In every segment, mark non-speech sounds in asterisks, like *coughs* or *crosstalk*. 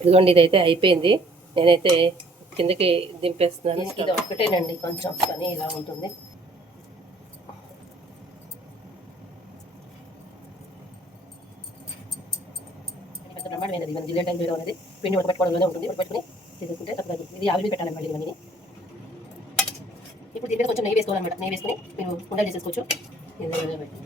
ఇదిగోండి ఇదైతే అయిపోయింది. నేనైతే కిందకి దింపేస్తున్నాను. ఇది ఒక్కటేనండి కొంచెం పని ఇలా ఉంటుంది. జిల్లెట్ పిండి తీసుకుంటే తప్పదు ఇది ఆవిరి మీద పెట్టాలన్నమాట ఇవన్నీ ఇప్పుడు దీని మీద కొంచెం నెయ్యి వేసుకోవాలన్నమాట. నెయ్యి వేసుకుని మీరు ఉండలు చేసేసుకోవచ్చు ఇది ఇలా పెట్టి.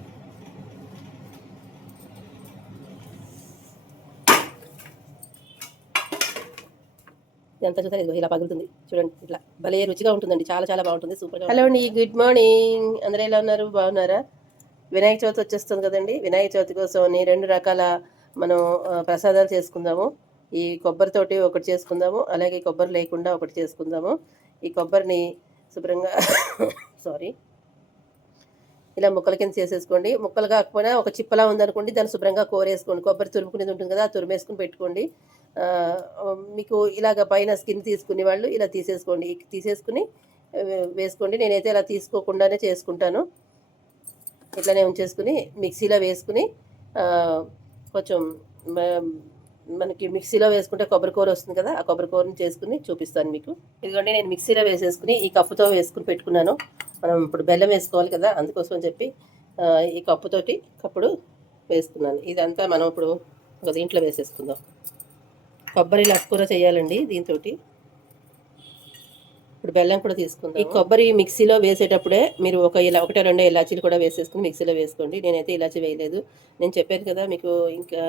ఎంత చూసారు ఇదిగో ఇలా పగులుతుంది. చూడండి ఇట్లా భలే రుచిగా ఉంటుందండి. చాలా చాలా బాగుంటుంది. సూపర్గా హలో అండి గుడ్ మార్నింగ్ అందరూ ఎలా ఉన్నారు? బాగున్నారా? వినాయక చవితి వచ్చేస్తుంది కదండి. వినాయక చవితి కోసం రెండు రకాల మనం ప్రసాదాలు చేసుకుందాము. ఈ కొబ్బరితోటి ఒకటి చేసుకుందాము. అలాగే కొబ్బరి లేకుండా ఒకటి చేసుకుందాము. ఈ కొబ్బరిని శుభ్రంగా *coughs* సారీ ఇలా ముక్కల కింద చేసేసుకోండి. ముక్కలు కాకపోయినా ఒక చిప్పలా ఉందనుకోండి దాన్ని శుభ్రంగా కోరేసుకోండి. కొబ్బరి తురుముకునేది ఉంటుంది కదా తురిమేసుకుని పెట్టుకోండి. మీకు ఇలాగ పైన స్కిన్ తీసుకునే వాళ్ళు ఇలా తీసేసుకోండి. తీసేసుకుని వేసుకోండి. నేనైతే ఇలా తీసుకోకుండానే చేసుకుంటాను. ఇట్లానే ఉంచేసుకుని మిక్సీలో వేసుకుని కొంచెం మనకి మిక్సీలో వేసుకుంటే కొబ్బరి కూర వస్తుంది కదా ఆ కొబ్బరి కూరని చేసుకుని చూపిస్తాను మీకు. ఇదిగోండి నేను మిక్సీలో వేసేసుకుని ఈ కప్పుతో వేసుకుని పెట్టుకున్నాను. మనం ఇప్పుడు బెల్లం వేసుకోవాలి కదా అందుకోసం చెప్పి ఈ కప్పుతోటి కప్పుడు వేసుకున్నాను. ఇదంతా మనం ఇప్పుడు ఒక దీంట్లో వేసేసుకుందాం. కొబ్బరి లస్కూర చేయాలండి దీంతో ఇప్పుడు బెల్లం కూడా తీసుకుందాం ఈ కొబ్బరి మిక్సీలో వేసేటప్పుడే మీరు ఒక ఇలా ఒకటే రెండో ఇలాచీలు కూడా వేసేసుకుని మిక్సీలో వేసుకోండి. నేనైతే ఇలాచీ వేయలేదు. నేను చెప్పాను కదా మీకు ఇంకా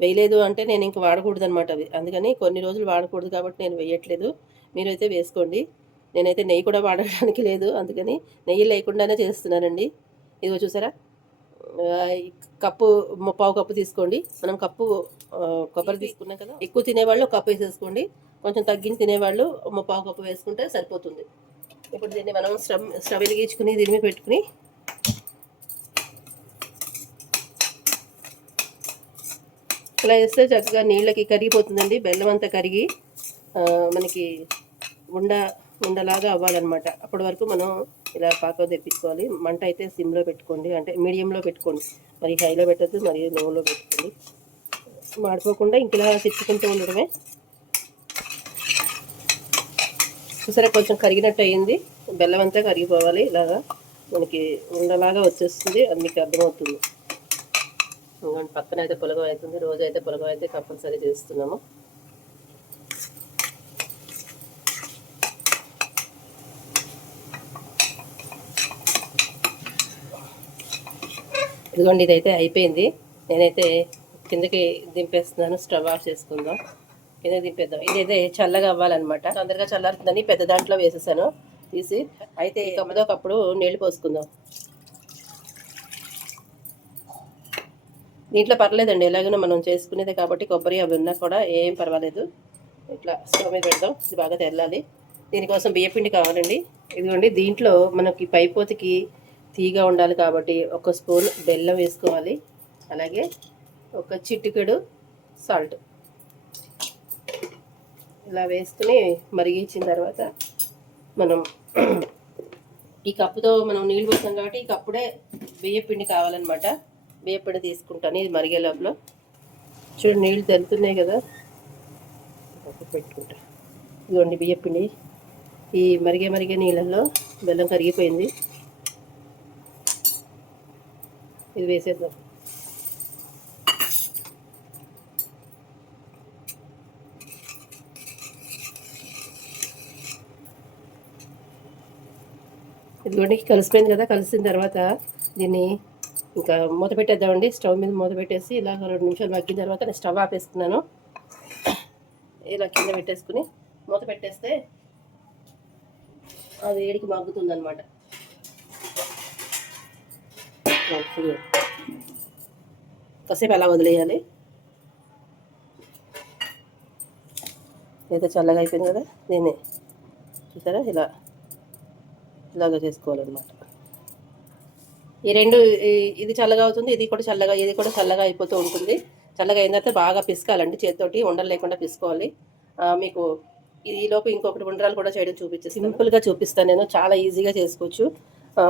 వేయలేదు అంటే నేను ఇంకా వాడకూడదు అనమాట అవి. అందుకని కొన్ని రోజులు వాడకూడదు కాబట్టి నేను వేయట్లేదు. మీరైతే వేసుకోండి. నేనైతే నెయ్యి కూడా వాడడానికి లేదు. అందుకని నెయ్యి లేకుండానే చేస్తున్నానండి. ఇదిగో చూసారా? కప్పు పావు కప్పు తీసుకోండి. మనం కప్పు కొబ్బరి తీసుకున్నాం కదా. ఎక్కువ తినేవాళ్ళు కప్పు వేసేసుకోండి. కొంచెం తగ్గించి తినేవాళ్ళు ముప్పావు కప్పు వేసుకుంటే సరిపోతుంది. ఇప్పుడు దీన్ని మనం స్టవ్ స్టవ్ వెలిగించుకుని దీని మీద పెట్టుకుని ఇలా వేస్తే చక్కగా నీళ్ళకి కరిగిపోతుందండి. బెల్లం అంతా కరిగి మనకి ఉండ ఉండలాగా అవ్వాలన్నమాట. అప్పటి వరకు మనం ఇలా పాకం తెప్పించుకోవాలి. మంట అయితే సిమ్లో పెట్టుకోండి. అంటే మీడియంలో పెట్టుకోండి. మరి హైలో పెట్టద్దు మరి లోలో పెట్టుకోండి. మాడిపోకుండా ఇంక ఇలా తిప్పుకుంటూ ఉండడమే. చూసారా కొంచెం కరిగినట్టు అయ్యింది. బెల్లం అంతా కరిగిపోవాలి ఇలాగా. మనకి ఉండలాగా వచ్చేస్తుంది. అది మీకు అర్థమవుతుంది. ఇంకోటి పక్కన అయితే పులగం అవుతుంది. రోజు అయితే పులగం అయితే కంపల్సరీ చేస్తున్నాము. ఇదిగోండి ఇదైతే అయిపోయింది. నేనైతే కిందకి దింపేస్తున్నాను స్టవ్ ఆఫ్ చేసుకుందాం. కింద దింపేద్దాం. ఇదైతే చల్లగా అవ్వాలన్నమాట. తొందరగా చల్లారుతుందని పెద్ద దాంట్లో వేసేసాను. తీసి అయితే కమ్మదో ఒకప్పుడు నీళ్ళు పోసుకుందాం. దీంట్లో పర్లేదండి. ఎలాగైనా మనం చేసుకునేదే కాబట్టి కొబ్బరి అవి ఉన్నా కూడా ఏం పర్వాలేదు. ఇట్లా స్టవ్ మీద పెడదాం. ఇది బాగా తెల్లాలి దీనికోసం బియ్యపిండి కావాలండి. ఇదిగోండి దీంట్లో మనకి పైపోతికి తీగా ఉండాలి కాబట్టి ఒక స్పూన్ బెల్లం వేసుకోవాలి. అలాగే ఒక చిటికెడు సాల్ట్. ఇలా వేసుకుని మరిగించిన తర్వాత మనం ఈ కప్పుతో మనం నీళ్ళు పోస్తాం కాబట్టి ఈ కప్పుడే బియ్యపిండి కావాలన్నమాట. బియ్యపిండి తీసుకుంటాను ఇది మరిగే లోపల. చూడు నీళ్ళు తెలుతున్నాయి కదా. పెట్టుకుంటా. ఇదిగోండి బియ్యపిండి ఈ మరిగే మరిగే నీళ్ళల్లో బెల్లం కరిగిపోయింది. ఇది వేసేద్దాం. ఇదిగోండి కలిసిపోయింది కదా కలిసిన తర్వాత దీన్ని ఇంకా మూత పెట్టేద్దామండి. స్టవ్ మీద మూత పెట్టేసి ఇలా రెండు నిమిషాలు మగ్గిన తర్వాత నేను స్టవ్ ఆపేసుకున్నాను ఇలా కింద పెట్టేసుకుని మూత పెట్టేస్తే అది వేడికి మగ్గుతుంది అనమాట కాసేపు అలా వదిలేయాలి. అయితే చల్లగా అయిపోయింది కదా దీన్ని చూసారా? ఇలా ఇలాగా చేసుకోవాలన్నమాట. ఈ రెండు ఇది చల్లగా అవుతుంది ఇది కూడా చల్లగా ఇది కూడా చల్లగా అయిపోతూ ఉంటుంది. చల్లగా అయిన తర్వాత బాగా పిసకాలండి చేతితోటి ఉండలు లేకుండా పిసుకోవాలి. మీకు ఈ లోపు ఇంకొకటి ఉండరాలు కూడా చేయడం చూపించేసి సింపుల్గా చూపిస్తాను నేను చాలా ఈజీగా చేసుకోవచ్చు.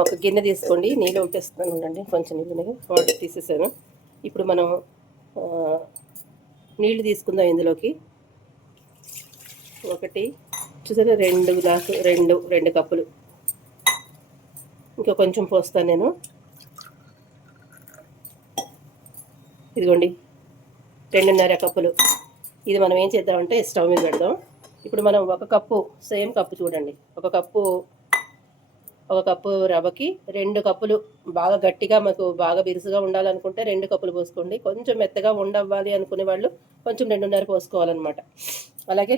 ఒక గిన్నె తీసుకోండి నీళ్ళు ఉంటేస్తున్నాను ఉండండి కొంచెం నీళ్ళు వాటర్ తీసేసాను. ఇప్పుడు మనం నీళ్ళు తీసుకుందాం ఇందులోకి. ఒకటి చూసారా? రెండు గ్లాసు రెండు రెండు కప్పులు. ఇంకా కొంచెం పోస్తాను నేను. ఇదిగోండి రెండున్నర కప్పులు. ఇది మనం ఏం చేద్దామంటే స్టవ్ మీద పెడదాం. ఇప్పుడు మనం ఒక కప్పు సేమ్ కప్పు చూడండి. ఒక కప్పు ఒక కప్పు రవ్వకి రెండు కప్పులు. బాగా గట్టిగా మాకు బాగా బిరుసుగా ఉండాలనుకుంటే రెండు కప్పులు పోసుకోండి. కొంచెం మెత్తగా ఉండవ్వాలి అనుకునే వాళ్ళు కొంచెం రెండున్నర పోసుకోవాలన్నమాట. అలాగే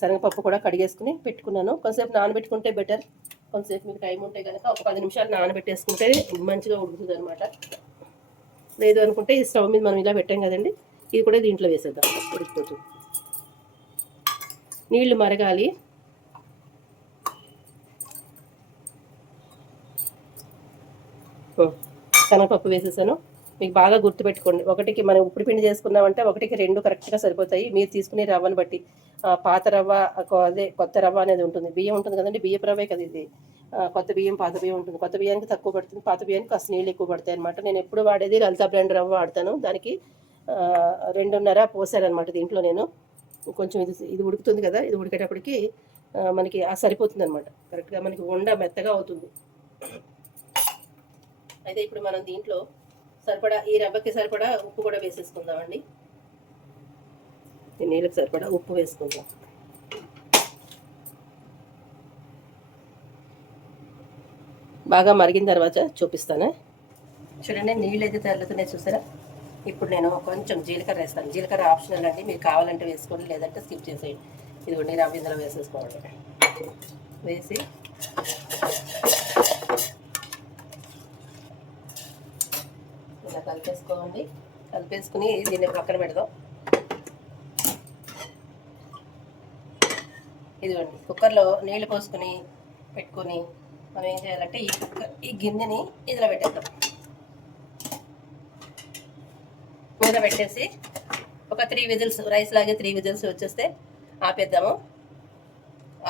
శనగపప్పు కూడా కడిగేసుకుని పెట్టుకున్నాను. కొంతసేపు నానబెట్టుకుంటే బెటర్. కొంతసేపు మీకు టైం ఉంటే కనుక ఒక పది నిమిషాలు నానబెట్టేసుకుంటే మంచిగా ఉడుకుతుంది అనమాట లేదు అనుకుంటే ఈ స్టవ్ మీద మనం ఇలా పెట్టాం కదండి ఇది కూడా దీంట్లో వేసేద్దాం ఉడికిపోతుంది. నీళ్ళు మరగాలి. శనగపప్పు వేసేసాను. మీకు బాగా గుర్తుపెట్టుకోండి. ఒకటికి మనం ఉప్పుడు పిండి చేసుకున్నామంటే ఒకటికి రెండు కరెక్ట్గా సరిపోతాయి. మీరు తీసుకునే రవ్వను బట్టి. పాత రవ్వ కొ- అదే కొత్త రవ్వ అనేది ఉంటుంది. బియ్యం ఉంటుంది కదండి బియ్యపు రవ్వే కదా ఇది. కొత్త బియ్యం పాత బియ్యం ఉంటుంది. కొత్త బియ్యానికి తక్కువ పడుతుంది. పాత బియ్యానికి కాస్త నీళ్ళు ఎక్కువ పడతాయి అనమాట నేను ఎప్పుడు వాడేది లలితా బ్రాండ్ రవ్వ వాడతాను. దానికి రెండున్నర పోసారనమాట దీంట్లో నేను. కొంచెం ఇది ఇది ఉడుకుతుంది కదా ఇది ఉడికేటప్పటికి మనకి ఆ సరిపోతుంది అనమాట కరెక్ట్గా మనకి వండ మెత్తగా అవుతుంది. అయితే ఇప్పుడు మనం దీంట్లో సరిపడా ఈ రవ్వకి సరిపడా ఉప్పు కూడా వేసేసుకుందామండి. ఈ నీళ్ళకి సరిపడా ఉప్పు వేసుకుందాం. బాగా మరిగిన తర్వాత చూపిస్తాను. చూడండి నీళ్ళు అయితే తెల్లుతున్నాయి చూసారా? ఇప్పుడు నేను కొంచెం జీలకర్ర వేస్తాను. జీలకర్ర ఆప్షనల్ అండి. మీరు కావాలంటే వేసుకోండి లేదంటే స్కిప్ చేసేయండి. ఇదిగోండి రవ్వ ఇందులో వేసేసుకోవాలి. వేసి ఇలా కలిపేసుకోండి. కలిపేసుకుని దీన్ని పక్కన పెడదాం. ఇదిగోండి కుక్కర్లో నీళ్ళు పోసుకుని పెట్టుకొని మనం ఏం చేయాలంటే ఈ కుక్కర్ ఈ గిన్నెని ఇందులో పెట్టేద్దాం. మీద పెట్టేసి ఒక త్రీ విజిల్స్ రైస్ లాగే త్రీ విజిల్స్ వచ్చేస్తే ఆపేద్దాము.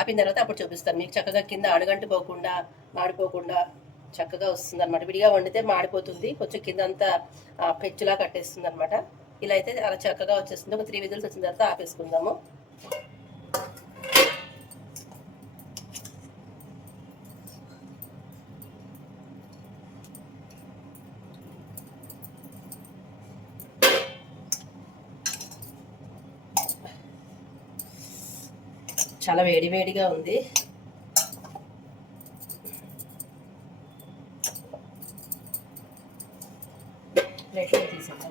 ఆపిన తర్వాత అప్పుడు చూపిస్తాను మీకు. చక్కగా కింద అడుగంటు పోకుండా మాడిపోకుండా చక్కగా వస్తుంది అనమాట విడిగా వండితే మాడిపోతుంది. కొంచెం కింద అంతా పెచ్చులా కట్టేస్తుంది అనమాట ఇలా అయితే అలా చక్కగా వచ్చేస్తుంది. ఒక త్రీ విజిల్స్ వచ్చిన తర్వాత ఆపేసుకుందాము. చాలా వేడి వేడిగా ఉంది. ప్లేట్లో తీసేద్దాం.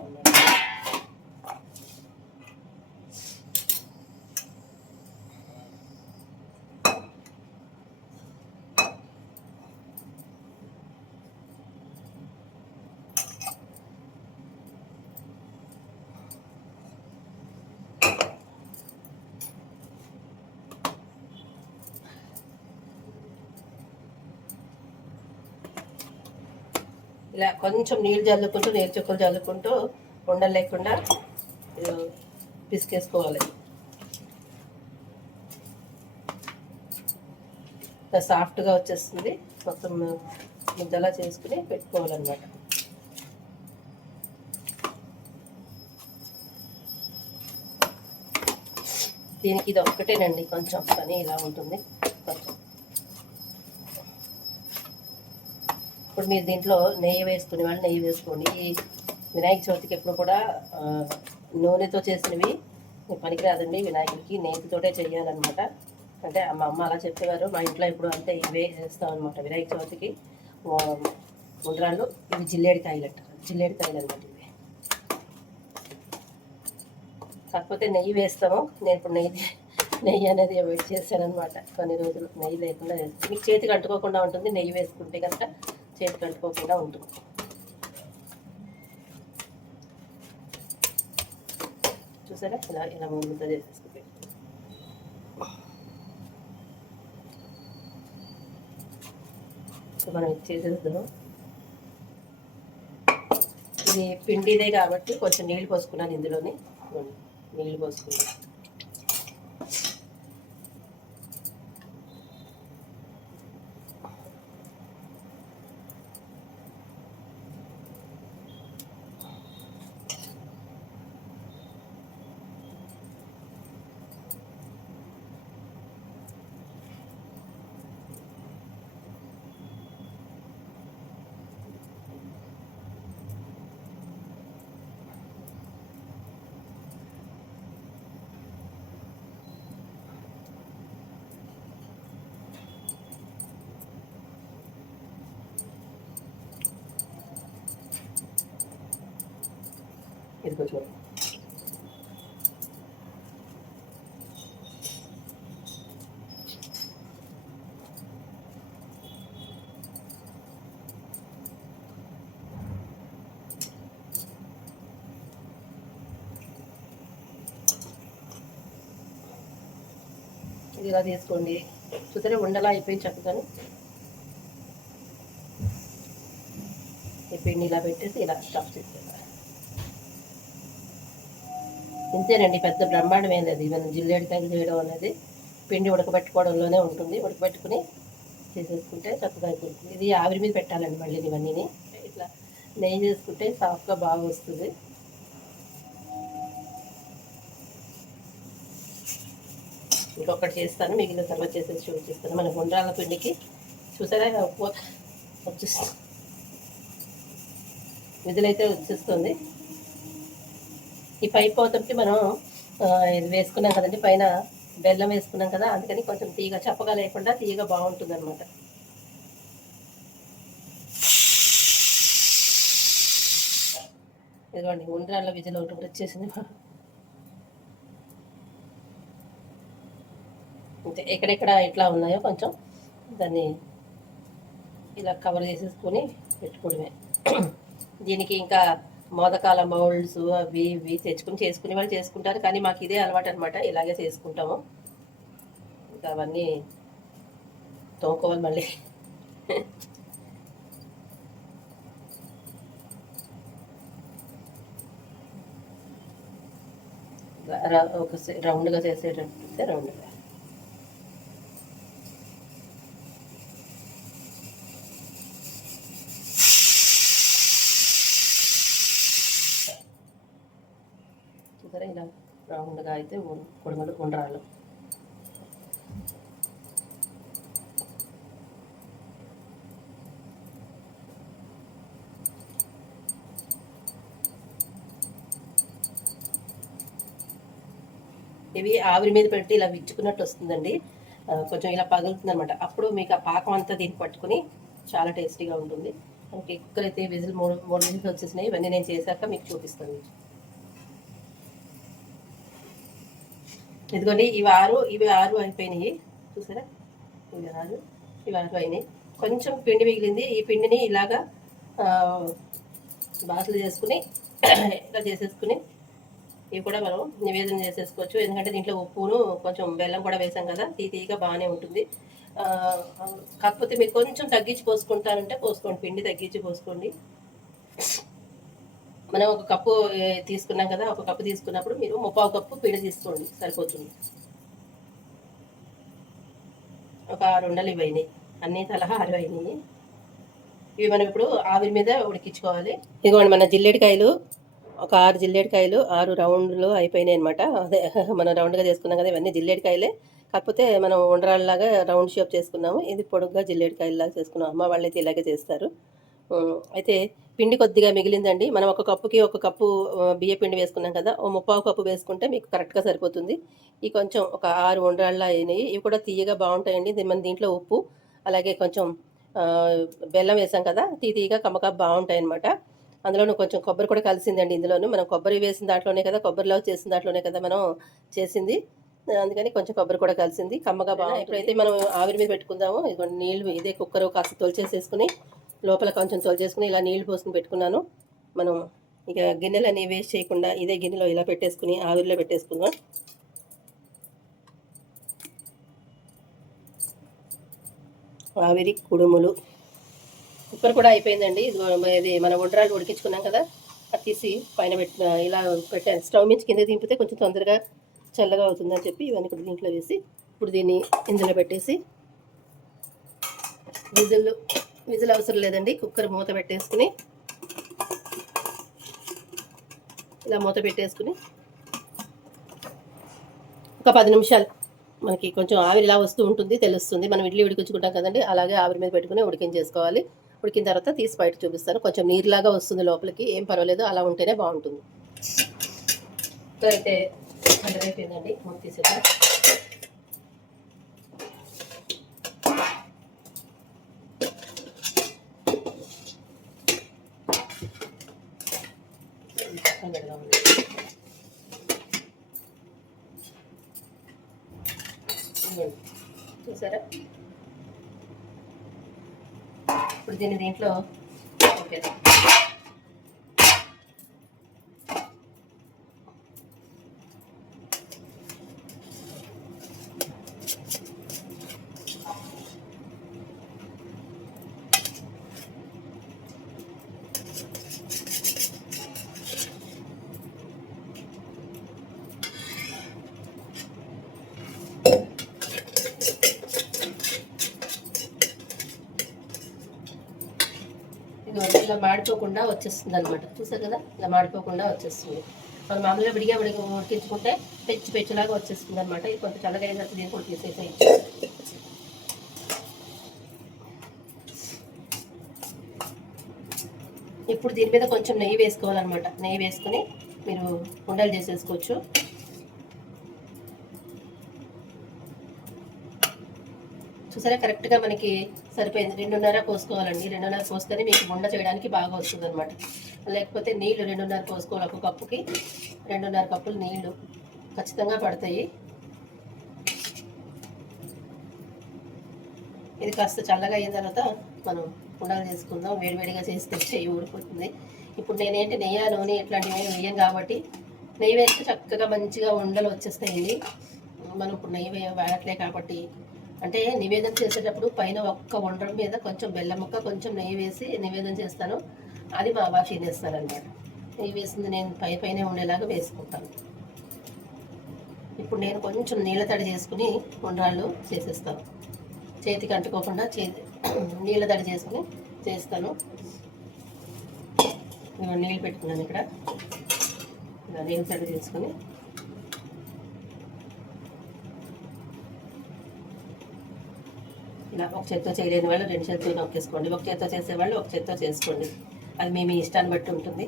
ఇలా కొంచెం నీళ్ళు చల్లుకుంటూ నీరు చల్లుకుంటూ ఉండలేకుండా పిసికేసుకోవాలి. ఇలా సాఫ్ట్గా వచ్చేస్తుంది. మొత్తం ముద్దలా చేసుకుని పెట్టుకోవాలన్నమాట. దీనికి ఇది ఒక్కటేనండి కొంచెం పని ఇలా ఉంటుంది. ఇప్పుడు మీరు దీంట్లో నెయ్యి వేసుకునే వాళ్ళు నెయ్యి వేసుకోండి. ఈ వినాయక చవితికి ఎప్పుడు కూడా నూనెతో చేసినవి పనికిరాదండి. వినాయకుడికి నేతితోటే చేయాలన్నమాట అంటే మా అమ్మ అలా చెప్పేవారు. మా ఇంట్లో ఇప్పుడు అంతే ఇవే చేస్తాం అనమాట వినాయక చవితికి. ఆ, ఉండ్రాళ్ళు ఇవి జిల్లేడికాయలు అంటారు జిల్లేడికాయలు అనమాట ఇవి. కాకపోతే నెయ్యి వేస్తాము. నేను ఇప్పుడు నెయ్యి నెయ్యి అనేది వెయిట్ చేశాను అనమాట కొన్ని రోజులు నెయ్యి లేకుండా మీకు చేతికి అంటుకోకుండా ఉంటుంది. నెయ్యి వేసుకుంటే కనుక చేతికి అంటుకోకుండా ఉంటుంది చూసారా? ఇలా ఇలా ముద్ద చేసేసుకుంటే. సో మనం ఇది చేసేద్దాం. ఇది పిండిదే కాబట్టి కొంచెం నీళ్ళు పోసుకున్నాను ఇందులోని. నీళ్ళు పోసుకున్నాను. ఇదిగో చూడండి ఇది ఇలా తీసుకోండి. చూసారా ఉండలా అయిపోయి చక్కగాను. ఈ పిండి ఇలా పెట్టేసి ఇలా స్టఫ్ చేసేయాలి. ఇంతేనండి పెద్ద బ్రహ్మాండమైనది అది. మనం జిల్లేడికాయలు చేయడం అనేది పిండి ఉడకబెట్టుకోవడంలోనే ఉంటుంది. ఉడకబెట్టుకుని చేసేసుకుంటే చక్కగా అయిపోతుంది. ఇది ఆవిరి మీద పెట్టాలండి మళ్ళీ ఇవన్నీ ఇట్లా నెయ్యి చేసుకుంటే సాఫ్ట్గా బాగా వస్తుంది. ఇంకొకటి చేస్తాను. మిగిలిన తర్వాత చేసేసి చూపిస్తాను మన గుండ్రాల పిండికి చూసారా? పూత వచ్చేస్తుంది. విధులైతే వచ్చేస్తుంది. ఈ పై పోతంకి మనం ఇది వేసుకున్నాం కదండి పైన బెల్లం వేసుకున్నాం కదా అందుకని కొంచెం తీగ చప్పగా లేకుండా తీగ బాగుంటుంది అనమాట ఇదిగోండి ఉండ్రాళ్ళ విజయలు ఒకటి కూడా వచ్చేసింది. అంతే ఎక్కడెక్కడ ఎట్లా ఉన్నాయో కొంచెం దాన్ని ఇలా కవర్ చేసేసుకొని పెట్టుకోవడమే. దీనికి ఇంకా మోదకాల మౌల్డ్స్ అవి ఇవి తెచ్చుకుని చేసుకునే వాళ్ళు చేసుకుంటారు. కానీ మాకు ఇదే అలవాటు అనమాట ఇలాగే చేసుకుంటాము. ఇంకా అవన్నీ తోముకోవాలి మళ్ళీ. ఒక రౌండ్గా చేసేటట్టు రౌండ్గా చూసారా ఇలా రౌండ్గా అయితే ఉం- కుడుములు ఇవి ఆవిరి మీద పెట్టి ఇలా విచ్చుకున్నట్టు వస్తుందండి. కొంచెం ఇలా పగులుతుంది అనమాట అప్పుడు మీకు ఆ పాకం అంతా దీన్ని పట్టుకుని చాలా టేస్టీగా ఉంటుంది. మనకి కుక్కర్ అయితే విజిల్ మూడు మూడు విజిల్స్ వచ్చేసినాయి. ఇవన్నీ నేను చేశాక మీకు చూపిస్తాను. ఇదిగోండి ఇవి ఆరు ఇవి ఆరు అయిపోయినాయి. చూసారా? ఇవి ఆరు ఇవి ఆరు అయినాయి. కొంచెం పిండి మిగిలింది. ఈ పిండిని ఇలాగా ఆ, బాసులు చేసుకుని ఇలా చేసేసుకుని ఇవి కూడా మనం నివేదన చేసేసుకోవచ్చు. ఎందుకంటే దీంట్లో ఉప్పును కొంచెం బెల్లం కూడా వేసాం కదా తీ తీగా బాగానే ఉంటుంది. కాకపోతే మీరు కొంచెం తగ్గించి పోసుకుంటారంటే పోసుకోండి. పిండి తగ్గించి పోసుకోండి. మనం ఒక కప్పు తీసుకున్నాం కదా ఒక కప్పు తీసుకున్నప్పుడు మీరు ముప్పావు కప్పు పిండి తీసుకోండి సరిపోతుంది. ఒక ఆరు ఉండలు ఇవైనాయి అన్ని తలహా ఆరు అయినాయి. ఇవి మనం ఇప్పుడు ఆవిరి మీద ఉడికించుకోవాలి. ఇదిగోండి మన జిల్లేడికాయలు ఒక ఆరు జిల్లేడికాయలు ఆరు రౌండ్లు అయిపోయినాయి అనమాట అదే *laughs* మనం రౌండ్గా చేసుకున్నాం కదా ఇవన్నీ జిల్లేడికాయలే కాకపోతే మనం ఉండరాళ్ళలాగా రౌండ్ షేప్ చేసుకున్నాము. ఇది పొడుగ్గా జిల్లేడికాయలాగా చేసుకున్నాం. అమ్మ వాళ్ళైతే ఇలాగే చేస్తారు. అయితే పిండి కొద్దిగా మిగిలిందండి. మనం ఒక కప్పుకి ఒక కప్పు బియ్య పిండి వేసుకున్నాం కదా ఓ ముప్పావు కప్పు వేసుకుంటే మీకు కరెక్ట్గా సరిపోతుంది. ఈ కొంచెం ఒక ఆరు ఉండరాళ్ళ అయినాయి. ఇవి కూడా తీయగా బాగుంటాయండి. మన దీంట్లో ఉప్పు అలాగే కొంచెం బెల్లం వేసాం కదా తీ తీయగా కమ్మగా బాగుంటాయి అనమాట అందులోనూ కొంచెం కొబ్బరి కూడా కలిసిందండి ఇందులోను. మనం కొబ్బరి వేసిన దాంట్లోనే కదా కొబ్బరిలో చేసిన దాంట్లోనే కదా మనం చేసింది. అందుకని కొంచెం కొబ్బరి కూడా కలిసింది. కమ్మగా బాగుంటుంది. ఇప్పుడైతే మనం ఆవిరి మీద పెట్టుకుందాము. ఇదిగోండి నీళ్ళు ఇదే కుక్కర్ కాస్త తొలిచేసేసుకుని లోపల కొంచెం తొలిచేసుకుని ఇలా నీళ్ళు పోసుకుని పెట్టుకున్నాను. మనం ఇక గిన్నెలన్నీ వేస్ట్ చేయకుండా ఇదే గిన్నెలో ఇలా పెట్టేసుకుని ఆవిరిలో పెట్టేసుకుందాం. ఆవిరి కుడుములు. కుక్కర్ కూడా అయిపోయిందండి. ఇది మన వంటరాలు ఉడికించుకున్నాం కదా. అది తీసి పైన పెట్టి ఇలా పెట్టాను. స్టవ్ మించి కింద దింపితే కొంచెం తొందరగా చల్లగా అవుతుందని చెప్పి ఇవన్నీ కూడా దీంట్లో వేసి ఇప్పుడు దీన్ని ఇందులో పెట్టేసి విజిల్ విజిల్ అవసరం లేదండి కుక్కర్ మూత పెట్టేసుకుని. ఇలా మూత పెట్టేసుకుని ఒక పది నిమిషాలు మనకి కొంచెం ఆవిరి ఇలా వస్తూ ఉంటుంది తెలుస్తుంది. మనం ఇడ్లీ ఉడికించుకుంటాం కదండి అలాగే ఆవిరి మీద పెట్టుకుని ఉడికించేసుకోవాలి. ఉడికిన తర్వాత తీసి బయట చూపిస్తాను. కొంచెం నీరులాగా వస్తుంది లోపలికి ఏం పర్వాలేదు అలా ఉంటేనే బాగుంటుంది. అయితే కలర్ మూత తీసేద్దాం పక్కన పెడదాం ఇదిగోండి. చూసారా ఇప్పుడు దీన్ని దీంట్లో ఓకే ఇదిగోండి ఇలా మాడిపోకుండా వచ్చేస్తుంది అనమాట చూసారు కదా? ఇలా మాడిపోకుండా వచ్చేస్తుంది. మనం మామూలుగా విడిగా విడిగా ఉడికించుకుంటే పెచ్చు పెచ్చులాగా వచ్చేస్తుంది అనమాట ఇది కొంచెం చల్లగా అయిన తర్వాత దీన్ని కూడా ఇప్పుడు దీని మీద కొంచెం నెయ్యి వేసుకోవాలన్నమాట. నెయ్యి వేసుకుని మీరు ఉండలు చేసేసుకోవచ్చు. చూసారా? కరెక్ట్గా మనకి సరిపోయింది. రెండున్నర పోసుకోవాలండి రెండున్నర పోస్తేనే మీకు గుండ చేయడానికి బాగా వస్తుంది అనమాట లేకపోతే నీళ్ళు రెండున్నర పోసుకోవాలి ఒక కప్పుకి. రెండున్నర కప్పులు నీళ్ళు ఖచ్చితంగా పడతాయి. ఇది కాస్త చల్లగా అయిన తర్వాత మనం ఉండలు చేసుకుందాం. వేడివేడిగా చేసి తెచ్చి ఊడిపోతుంది. ఇప్పుడు నేనేంటి నెయ్యి నూనె ఇట్లాంటివి వేయం కాబట్టి నెయ్యి వేస్తే చక్కగా మంచిగా ఉండలు వచ్చేస్తాయండి. మనం ఇప్పుడు నెయ్యి వేయ వేయట్లే కాబట్టి అంటే నివేదన చేసేటప్పుడు పైన ఒక్క వండరం మీద కొంచెం బెల్లం ముక్క కొంచెం నెయ్యి వేసి నివేదన చేస్తాను. అది మా బాబా తినేస్తాను అనమాట నెయ్యి వేసింది నేను పై పైన ఉండేలాగా వేసుకుంటాను. ఇప్పుడు నేను కొంచెం నీళ్ళ తడి చేసుకుని ఉండ్రాళ్ళు చేసేస్తాను. చేతికి అంటుకోకుండా చేతి *clears throat* నీళ్ళ తడి చేసుకుని చేస్తాను. నీళ్ళు పెట్టుకున్నాను ఇక్కడ. నీళ్ళ తడి చేసుకుని ఇలా ఒక చేత్తో చేయలేని వాళ్ళు రెండు చేతులు నొక్కేసుకోండి. ఒక చేత్తో చేసేవాళ్ళు ఒక చేత్తో చేసుకోండి. అది మీ మీ ఇష్టాన్ని బట్టి ఉంటుంది.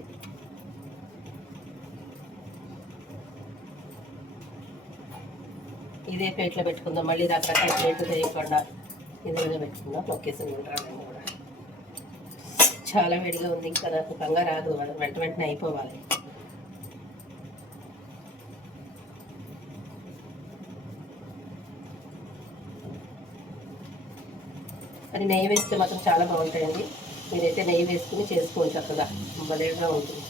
ఇదే ప్లేట్లో పెట్టుకుందాం. మళ్ళీ రకరకాల ప్లేట్ చేయకుండా ఇదిగా పెట్టుకుందాం. నొక్కేసి రాదండి కూడా. చాలా వేడిగా ఉంది. ఇంకా నాకు కంగారు రాదు. వెంట వెంటనే అయిపోవాలి. అది నెయ్యి వేస్తే మాత్రం చాలా బాగుంటాయండి. మీరైతే నెయ్యి వేసుకుని చేసుకోవచ్చు చక్కగా. భలేగా ఉంటుంది.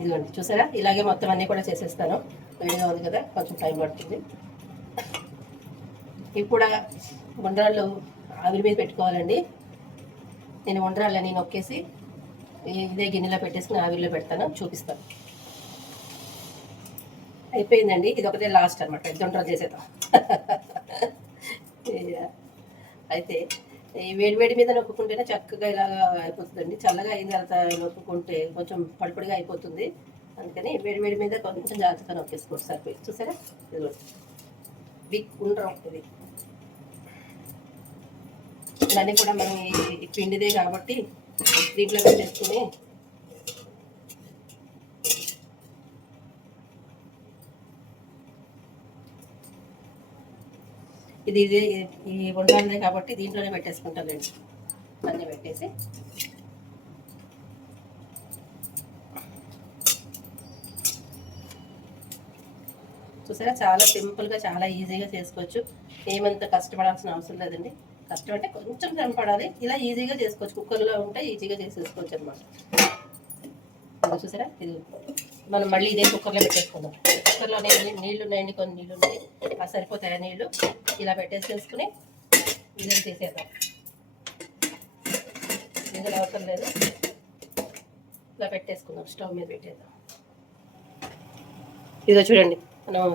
ఇదిగోండి చూసారా? ఇలాగే మొత్తం అన్నీ కూడా చేసేస్తాను. వేడిగా ఉంది కదా కొంచెం టైం పడుతుంది. ఇవి కూడా ఆవిరి మీద పెట్టుకోవాలండి. నేను ఉండరాళ్ళని నొక్కేసి ఇదే గిన్నెలో పెట్టేసుకుని ఆవిరిలో పెడతాను చూపిస్తాను. అయిపోయిందండి. ఇది ఒకటే లాస్ట్ అనమాట ఇద్దరు చేసేద్దాం. అయితే ఈ వేడివేడి మీద నొక్కుంటేనే చక్కగా ఇలాగా అయిపోతుందండి. చల్లగా అయిన తర్వాత నొక్కుంటే కొంచెం పడిపడిగా అయిపోతుంది. అందుకని వేడివేడి మీద కొంచెం జాగ్రత్తగా నొక్కేసుకోవచ్చు సరిపోయి చూసారా? ఇది బిగ్ ఉండరం ఇది. ఇవన్నీ కూడా మనం ఈ పిండిదే కాబట్టి దీంట్లో పెట్టేసుకుని ఇది ఇది ఈ ఉండాలి కాబట్టి దీంట్లోనే పెట్టేసుకుంటానండి అన్నీ పెట్టేసి. చూసారా? చాలా సింపుల్గా చాలా ఈజీగా చేసుకోవచ్చు. ఏమంత కష్టపడాల్సిన అవసరం లేదండి. కష్టం అంటే కొంచెం కనపడాలి ఇలా ఈజీగా చేసుకోవచ్చు. కుక్కర్లో ఉంటే ఈజీగా చేసేసుకోవచ్చు అనమాట చూసారా? ఇది మనం మళ్ళీ ఇదే కుక్కర్లో పెట్టేసుకుందాం. కుక్కర్లో నీళ్ళు ఉన్నాయండి కొన్ని నీళ్ళు ఉన్నాయి. ఆ సరిపోతాయా నీళ్ళు? ఇలా పెట్టేసేసుకుని ఇదే తీసేద్దాం. ఇందులో అవసరం లేదు. ఇలా పెట్టేసుకుందాం స్టవ్ మీద పెట్టేద్దాం. ఇదో చూడండి మనం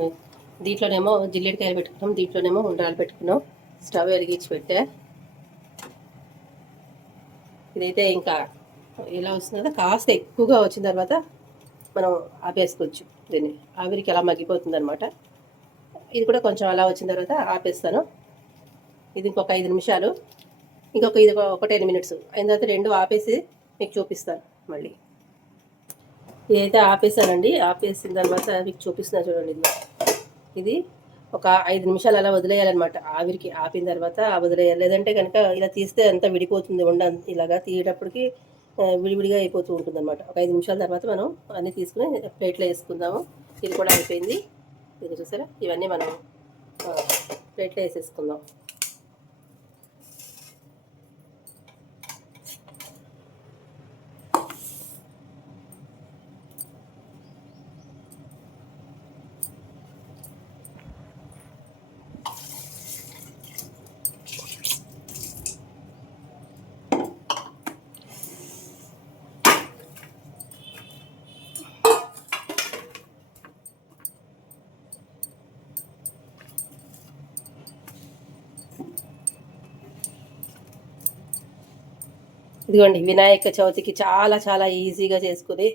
దీంట్లోనేమో జిల్లేడికాయలు పెట్టుకున్నాం దీంట్లోనేమో ఉండ్రాలు పెట్టుకున్నాం. స్టవ్ వెలిగించి పెట్టా. ఇదైతే ఇంకా ఎలా వస్తుంది కాస్త ఎక్కువగా వచ్చిన తర్వాత మనం ఆపేసుకోవచ్చు దీన్ని. ఆవిరికి అలా మగ్గిపోతుంది అనమాట ఇది కూడా కొంచెం అలా వచ్చిన తర్వాత ఆపేస్తాను. ఇది ఇంకొక ఐదు నిమిషాలు. ఇంకొక ఇది ఒక టెన్ మినిట్స్. అయిన తర్వాత రెండు ఆపేసి మీకు చూపిస్తాను మళ్ళీ. ఇదైతే ఆపేసానండి ఆపేసిన తర్వాత మీకు చూపిస్తున్నా చూడండి ఇది ఒక ఐదు నిమిషాలు అలా వదిలేయాలన్నమాట. ఆవిరికి ఆపిన తర్వాత వదిలేయాలి. లేదంటే కనుక ఇలా తీస్తే అంతా విడిపోతుంది ఉండ ఇలాగా తీయటప్పటికి విడివిడిగా అయిపోతూ ఉంటుంది అనమాట ఒక ఐదు నిమిషాల తర్వాత మనం అన్నీ తీసుకుని ప్లేట్లో వేసుకుందాము. ఇది కూడా అయిపోయింది. ఇది చూసారా? ఇవన్నీ మనం ప్లేట్లో వేసేసుకుందాం. ఇదిగోండి వినాయక చవితికి చాలా చాలా ఈజీగా చేసుకుని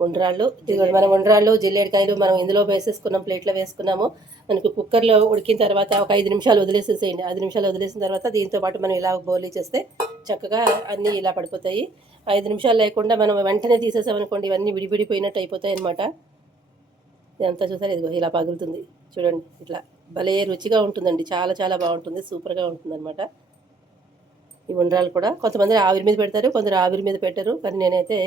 ఉండ్రాళ్ళు. ఇదిగోండి మనం ఉండ్రాళ్ళు జిల్లేడికాయలు మనం ఇందులో వేసేసుకున్నాం ప్లేట్లో వేసుకున్నాము. మనకు కుక్కర్లో ఉడికిన తర్వాత ఒక ఐదు నిమిషాలు వదిలేసేసేయండి. ఐదు నిమిషాలు వదిలేసిన తర్వాత దీంతో పాటు మనం ఇలా బోలీ చేస్తే చక్కగా అన్నీ ఇలా పడిపోతాయి. ఐదు నిమిషాలు లేకుండా మనం వెంటనే తీసేసామనుకోండి ఇవన్నీ విడివిడిపోయినట్టు అయిపోతాయి అనమాట ఇదంతా చూసారు? ఇదిగో ఇలా పగులుతుంది. చూడండి ఇట్లా భలే రుచిగా ఉంటుందండి. చాలా చాలా బాగుంటుంది. సూపర్గా ఉంటుంది అనమాట ఈ ఉండ్రాలు కూడా. కొంతమంది ఆవిరి మీద పెడతారు కొందరు ఆవిరి మీద పెట్టరు. కానీ నేనైతే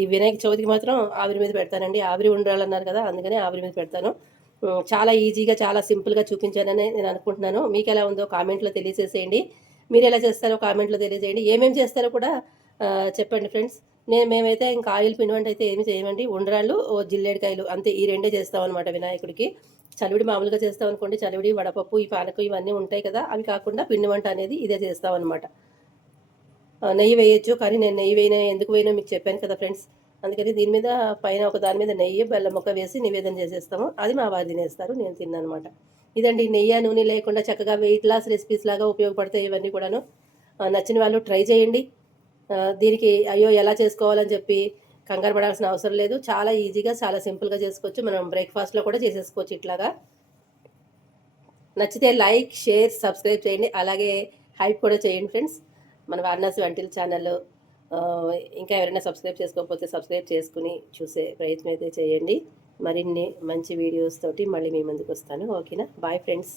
ఈ వినాయక చవితికి మాత్రం ఆవిరి మీద పెడతానండి. ఆవిరి ఉండ్రాలు అన్నారు కదా అందుకనే ఆవిరి మీద పెడతాను. చాలా ఈజీగా చాలా సింపుల్గా చూపించానని నేను అనుకుంటున్నాను. మీకు ఎలా ఉందో కామెంట్లో తెలియజేసేయండి. మీరు ఎలా చేస్తారో కామెంట్లో తెలియజేయండి. ఏమేమి చేస్తారో కూడా చెప్పండి ఫ్రెండ్స్. నేను మేమైతే ఇంకా ఆయిల్ పిండి అయితే ఏమి చేయమండి. ఉండరాళ్ళు ఓ జిల్లేడికాయలు అంతే ఈ రెండే చేస్తాం అనమాట వినాయకుడికి. చలివిడి మామూలుగా చేస్తాం అనుకోండి. చలివిడి వడపప్పు ఈ పానకం ఇవన్నీ ఉంటాయి కదా. అవి కాకుండా పిండి వంట అనేది ఇదే చేస్తాం అనమాట నెయ్యి వేయొచ్చు. కానీ నేను నెయ్యి వేయినా ఎందుకు వేయినా మీకు చెప్పాను కదా ఫ్రెండ్స్. అందుకని దీని మీద పైన ఒక దాని మీద నెయ్యి బెల్లం ముక్క వేసి నివేదన చేసేస్తాము. అది మా వారు తినేస్తారు నేను తిన్నానమాట. ఇదండి నెయ్యి నూనె లేకుండా చక్కగా వెయిట్ లాస్ రెసిపీస్ లాగా ఉపయోగపడతాయి ఇవన్నీ కూడాను. నచ్చిన వాళ్ళు ట్రై చేయండి. దీనికి అయ్యో ఎలా చేసుకోవాలని చెప్పి కంగారు పడాల్సిన అవసరం లేదు. చాలా ఈజీగా చాలా సింపుల్గా చేసుకోవచ్చు. మనం బ్రేక్ఫాస్ట్లో కూడా చేసేసుకోవచ్చు ఇట్లాగా. నచ్చితే లైక్ షేర్ సబ్స్క్రైబ్ చేయండి. అలాగే హైప్ కూడా చేయండి ఫ్రెండ్స్. మన వారణాసి వంటిల ఛానల్ ఇంకా ఎవరైనా సబ్స్క్రైబ్ చేసుకోకపోతే సబ్స్క్రైబ్ చేసుకుని చూసే ప్రయత్నం అయితే చేయండి. మరిన్ని మంచి వీడియోస్ తోటి మళ్ళీ మీ ముందుకు వస్తాను. ఓకేనా? Bye friends.